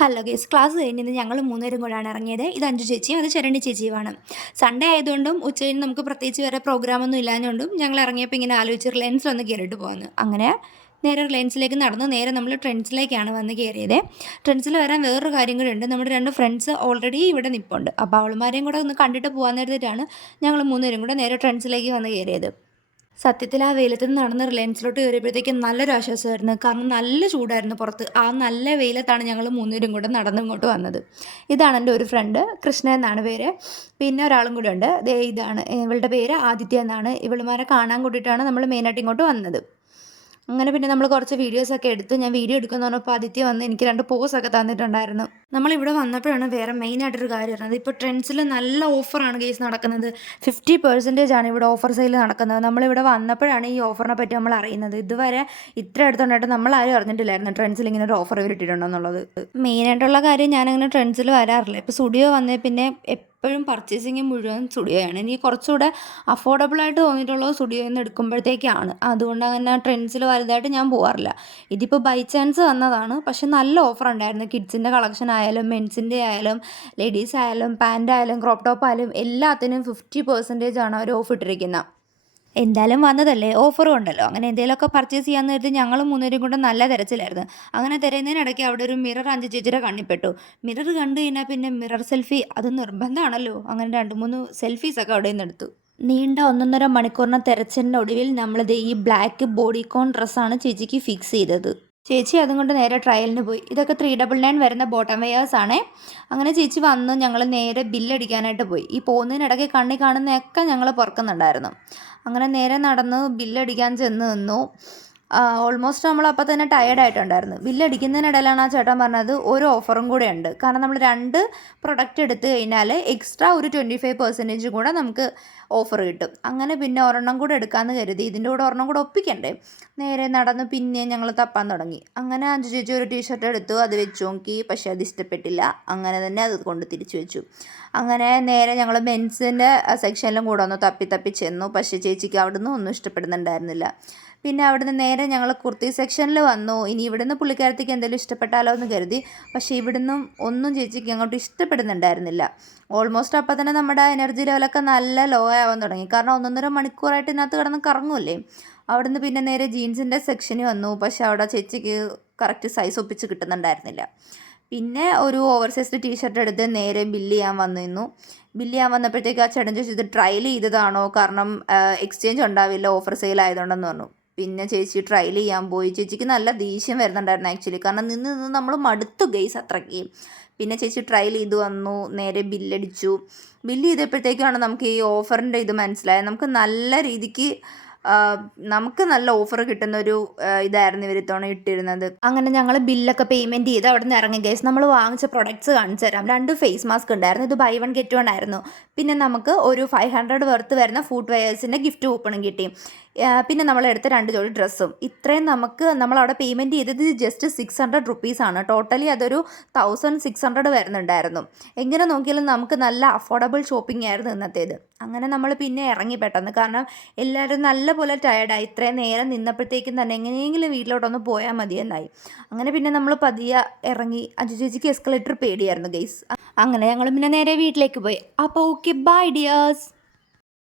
Hello guys, class കഴിഞ്ഞിട്ട് ഞങ്ങൾ മൂന്നുപേരും കൂടെയാണ് ഇറങ്ങിയത്. ഇത് അഞ്ചു ചേച്ചിയും അത് ചരണ്ടി ചേച്ചിയുമാണ്. സൺഡേ ആയതുകൊണ്ടും ഉച്ചകഴിഞ്ഞ് നമുക്ക് പ്രത്യേകിച്ച് വേറെ പ്രോഗ്രാമൊന്നും ഇല്ലാഞ്ഞുകൊണ്ടും ഞങ്ങൾ ഇറങ്ങിയപ്പോൾ ഇങ്ങനെ ആലോചിച്ച് റിലയൻസിലൊന്ന് കയറിയിട്ട് പോകുന്നു. അങ്ങനെ നേരെ റിലയൻസിലേക്ക് നടന്ന് നേരെ നമ്മൾ ട്രെൻഡ്സിലേക്കാണ് വന്ന് കയറിയത്. ട്രെൻഡ്സിൽ വരാൻ വേറൊരു കാര്യം കൂടി ഉണ്ട്. നമ്മുടെ രണ്ട് ഫ്രണ്ട്സ് ഓൾറെഡി ഇവിടെ നിൽപ്പുണ്ട്. അപ്പോൾ അവളുമാരെയും കൂടെ ഒന്ന് കണ്ടിട്ട് പോകാൻ നേരത്തിട്ടാണ് ഞങ്ങൾ മൂന്നുപേരും കൂടെ നേരെ ട്രെൻഡ്സിലേക്ക് വന്ന് കയറിയത്. സത്യത്തിൽ ആ വെയിലത്ത് നിന്ന് നടന്ന് റിലയൻസിലോട്ട് കയറിയപ്പോഴത്തേക്കും നല്ലൊരു ആശ്വാസമായിരുന്നു. കാരണം നല്ല ചൂടായിരുന്നു പുറത്ത്. ആ നല്ല വെയിലത്താണ് ഞങ്ങൾ മൂന്നുപേരും കൂടെ നടന്ന് ഇങ്ങോട്ട് വന്നത്. ഇതാണ് എൻ്റെ ഒരു ഫ്രണ്ട്, കൃഷ്ണ എന്നാണ് പേര്. പിന്നെ ഒരാളും കൂടെ ഉണ്ട്, ഇതാണ് ഇവളുടെ പേര് ആദിത്യ എന്നാണ്. ഇവളുമാരെ കാണാൻ കൂട്ടിയിട്ടാണ് നമ്മൾ മെയിനായിട്ട് ഇങ്ങോട്ട് വന്നത്. അങ്ങനെ പിന്നെ നമ്മൾ കുറച്ച് വീഡിയോസൊക്കെ എടുത്തു. ഞാൻ വീഡിയോ എടുക്കുമെന്ന് പറഞ്ഞപ്പോൾ ആദിത്യ വന്ന് എനിക്ക് 2 പോസൊക്കെ തന്നിട്ടുണ്ടായിരുന്നു. നമ്മളിവിടെ വന്നപ്പോഴാണ് വേറെ മെയിനായിട്ടൊരു കാര്യം അറിയുന്നത്. ഇപ്പോൾ ട്രെൻഡ്സിൽ നല്ല ഓഫറാണ് കേസ് നടക്കുന്നത്. 50% ആണ് ഇവിടെ ഓഫർ സെയിൽ നടക്കുന്നത്. നമ്മളിവിടെ വന്നപ്പോഴാണ് ഈ ഓഫറിനെ പറ്റി നമ്മൾ അറിയുന്നത്. ഇതുവരെ ഇത്ര അടുത്തുണ്ടായിട്ട് നമ്മളാരും അറിഞ്ഞിട്ടില്ലായിരുന്നു ട്രെൻഡ്സിൽ ഇങ്ങനെ ഒരു ഓഫർ ഇട്ടിട്ടുണ്ടെന്നുള്ളത്. മെയിനായിട്ടുള്ള കാര്യം ഞാനങ്ങനെ ട്രെൻഡ്സിൽ വരാറില്ല. ഇപ്പോൾ സ്റ്റുഡിയോ വന്നേ പിന്നെ എപ്പോഴും പർച്ചേസിങ് മുഴുവൻ സ്റ്റുഡിയോയാണ്. എനിക്ക് കുറച്ചുകൂടെ അഫോർഡബിളായിട്ട് തോന്നിയിട്ടുള്ളത് സ്റ്റുഡിയോയിൽ നിന്ന് എടുക്കുമ്പോഴത്തേക്കാണ്. അതുകൊണ്ട് അങ്ങനെ ട്രെൻഡ്സിൽ വലുതായിട്ട് ഞാൻ പോകാറില്ല. ഇതിപ്പോൾ ബൈ ചാൻസ് വന്നതാണ്. പക്ഷെ നല്ല ഓഫർ ഉണ്ടായിരുന്നു. കിഡ്സിൻ്റെ കളക്ഷൻ ആയാലും മെൻസിൻ്റെ ആയാലും ലേഡീസ് ആയാലും പാൻ്റ് ആയാലും ക്രോപ്പ് ടോപ്പ് ആയാലും എല്ലാത്തിനും 50% ആണ് അവർ ഓഫ് ഇട്ടിരിക്കുന്നത്. എന്തായാലും വന്നതല്ലേ, ഓഫറും ഉണ്ടല്ലോ. അങ്ങനെ എന്തെങ്കിലുമൊക്കെ പർച്ചേസ് ചെയ്യാമെന്ന് കരുതി ഞങ്ങൾ മൂന്നുപേരും കൂടെ നല്ല തിരച്ചിലായിരുന്നു. അങ്ങനെ തിരയുന്നതിനിടയ്ക്ക് അവിടെ ഒരു മിറർ അഞ്ച് ചേച്ചിയുടെ കണ്ണിപ്പെട്ടു. മിറർ കണ്ടു കഴിഞ്ഞാൽ പിന്നെ മിറർ സെൽഫി അത് നിർബന്ധമാണല്ലോ. അങ്ങനെ 2-3 സെൽഫീസൊക്കെ അവിടെ നിന്ന് എടുത്തു. നീണ്ട 1.5 മണിക്കൂറിന് തെരച്ചിലിൻ്റെ ഒടുവിൽ നമ്മളിത് ഈ ബ്ലാക്ക് ബോഡിക്കോൺ ഡ്രസ്സാണ് ചേച്ചിക്ക് ഫിക്സ് ചെയ്തത്. ചേച്ചി അതും കൊണ്ട് നേരെ ട്രയലിന് പോയി. ഇതൊക്കെ 399 വരുന്ന ബോട്ടം വെയേഴ്സാണേ. അങ്ങനെ ചേച്ചി വന്ന് ഞങ്ങൾ നേരെ ബില്ലടിക്കാനായിട്ട് പോയി. ഈ പോകുന്നതിനിടയ്ക്ക് കണ്ണി കാണുന്നതൊക്കെ ഞങ്ങൾ പുറക്കുന്നുണ്ടായിരുന്നു. അങ്ങനെ നേരെ നടന്ന് ബില്ലടിക്കാൻ ചെന്ന് നിന്നു. ഓൾമോസ്റ്റ് നമ്മൾ അപ്പോൾ തന്നെ ടയേർഡായിട്ടുണ്ടായിരുന്നു. ബില്ലടിക്കുന്നതിനിടയിലാണ് ആ ചേട്ടൻ പറഞ്ഞത് ഒരു ഓഫറും കൂടെ ഉണ്ട്. കാരണം നമ്മൾ 2 പ്രൊഡക്റ്റ് എടുത്തു കഴിഞ്ഞാൽ എക്സ്ട്രാ ഒരു 25% കൂടെ നമുക്ക് ഓഫർ കിട്ടും. അങ്ങനെ പിന്നെ ഒരെണ്ണം കൂടെ എടുക്കാമെന്ന് കരുതി. ഇതിൻ്റെ കൂടെ ഒരെണ്ണം കൂടെ ഒപ്പിക്കണ്ടേ. നേരെ നടന്ന് പിന്നെ ഞങ്ങൾ തപ്പാൻ തുടങ്ങി. അങ്ങനെ അഞ്ചു ചേച്ചി ഒരു ടീഷർട്ട് എടുത്തു. അത് വെച്ച് നോക്കി. പക്ഷേ അത് ഇഷ്ടപ്പെട്ടില്ല. അങ്ങനെ തന്നെ അത് കൊണ്ട് തിരിച്ചു വെച്ചു. അങ്ങനെ നേരെ ഞങ്ങൾ മെൻസിൻ്റെ സെക്ഷനിലും കൂടെ ഒന്ന് തപ്പി ചെന്നു. പക്ഷേ ചേച്ചിക്ക് അവിടുന്ന് ഒന്നും ഇഷ്ടപ്പെടുന്നുണ്ടായിരുന്നില്ല. പിന്നെ അവിടുന്ന് നേരെ ഞങ്ങൾ കുർത്തി സെക്ഷനിൽ വന്നു. ഇനി ഇവിടുന്ന് പുള്ളിക്കാരത്തേക്ക് എന്തെങ്കിലും ഇഷ്ടപ്പെട്ടാലോ എന്ന് കരുതി. പക്ഷേ ഇവിടുന്നും ഒന്നും ചേച്ചിക്ക് അങ്ങോട്ട് ഇഷ്ടപ്പെടുന്നുണ്ടായിരുന്നില്ല. ഓൾമോസ്റ്റ് അപ്പോൾ തന്നെ നമ്മുടെ എനർജി ലെവലൊക്കെ നല്ല ലോ ആവാൻ തുടങ്ങി. കാരണം 1.5 മണിക്കൂറായിട്ട് ഇതിനകത്ത് കിടന്ന് കറങ്ങൂല്ലേ. അവിടുന്ന് പിന്നെ നേരെ ജീൻസിൻ്റെ സെക്ഷനിൽ വന്നു. പക്ഷേ അവിടെ ചേച്ചിക്ക് കറക്റ്റ് സൈസ് ഒപ്പിച്ച് കിട്ടുന്നുണ്ടായിരുന്നില്ല. പിന്നെ ഒരു ഓവർ സൈസ്ഡ് ടീഷർട്ട് എടുത്ത് നേരെ ബില്ല് ചെയ്യാൻ വന്നിരുന്നു. ബില്ല് ചെയ്യാൻ വന്നപ്പോഴത്തേക്ക് ആ ചേട്ടൻ ചോദിച്ചു ഇത് ട്രയൽ ചെയ്തതാണോ, കാരണം എക്സ്ചേഞ്ച് ഉണ്ടാവില്ല ഓഫർ സെയിൽ ആയതുകൊണ്ടെന്ന് പറഞ്ഞു. പിന്നെ ചേച്ചി ട്രയൽ ചെയ്യാൻ പോയി. ചേച്ചിക്ക് നല്ല ദേഷ്യം വരുന്നുണ്ടായിരുന്നു ആക്ച്വലി. കാരണം നിന്ന് നമ്മൾ മടുത്തു ഗെയ്സ് അത്രയ്ക്ക്. പിന്നെ ചേച്ചി ട്രയൽ ചെയ്ത് വന്നു. നേരെ ബില്ലടിച്ചു. ബില്ല് ചെയ്തപ്പോഴത്തേക്കാണ് നമുക്ക് ഈ ഓഫറിൻ്റെ ഇത് മനസ്സിലായത്. നമുക്ക് നല്ല ഓഫർ കിട്ടുന്നൊരു ഇതായിരുന്നു ഇവർ ഇത്തവണ ഇട്ടിരുന്നത്. അങ്ങനെ ഞങ്ങൾ ബില്ലൊക്കെ പേയ്മെൻറ്റ് ചെയ്ത് അവിടെ നിന്ന് ഇറങ്ങി ഗൈസ്. നമ്മൾ വാങ്ങിച്ച പ്രൊഡക്ട്സ് കാണിച്ചു തരാം. 2 ഫേസ് മാസ്ക് ഉണ്ടായിരുന്നു. ഇത് ബൈ 1 ഗെറ്റ് 1 ആയിരുന്നു. പിന്നെ നമുക്ക് ഒരു 500 വർത്ത് വരുന്ന ഫുഡ് വെയേഴ്സിൻ്റെ ഗിഫ്റ്റ് കൂപ്പണും കിട്ടി. പിന്നെ നമ്മളെടുത്ത 2 ജോഡി ഡ്രസ്സും. ഇത്രയും നമ്മളവിടെ പേയ്മെൻറ്റ് ചെയ്തത് ജസ്റ്റ് 600 റുപ്പീസാണ്. ടോട്ടലി അതൊരു 1600 വരുന്നുണ്ടായിരുന്നു. എങ്ങനെ നോക്കിയാലും നമുക്ക് നല്ല അഫോർഡബിൾ ഷോപ്പിംഗ് ആയിരുന്നു ഇന്നത്തേത്. അങ്ങനെ നമ്മൾ പിന്നെ ഇറങ്ങി പെട്ടെന്ന്. കാരണം എല്ലാവരും നല്ലപോലെ ടയർഡായി. ഇത്രയും നേരം നിന്നപ്പോഴത്തേക്കും തന്നെ എങ്ങനെയെങ്കിലും വീട്ടിലോട്ടൊന്ന് പോയാൽ മതിയെന്നായി. അങ്ങനെ പിന്നെ നമ്മൾ പതിയെ ഇറങ്ങി. അഞ്ചു ചേച്ചിക്ക് എസ്കലേറ്റർ പേടിയായിരുന്നു ഗൈസ്. അങ്ങനെ ഞങ്ങൾ പിന്നെ നേരെ വീട്ടിലേക്ക് പോയി. അപ്പോൾ ഓക്കെ, ബൈ ഡിയേഴ്സ്.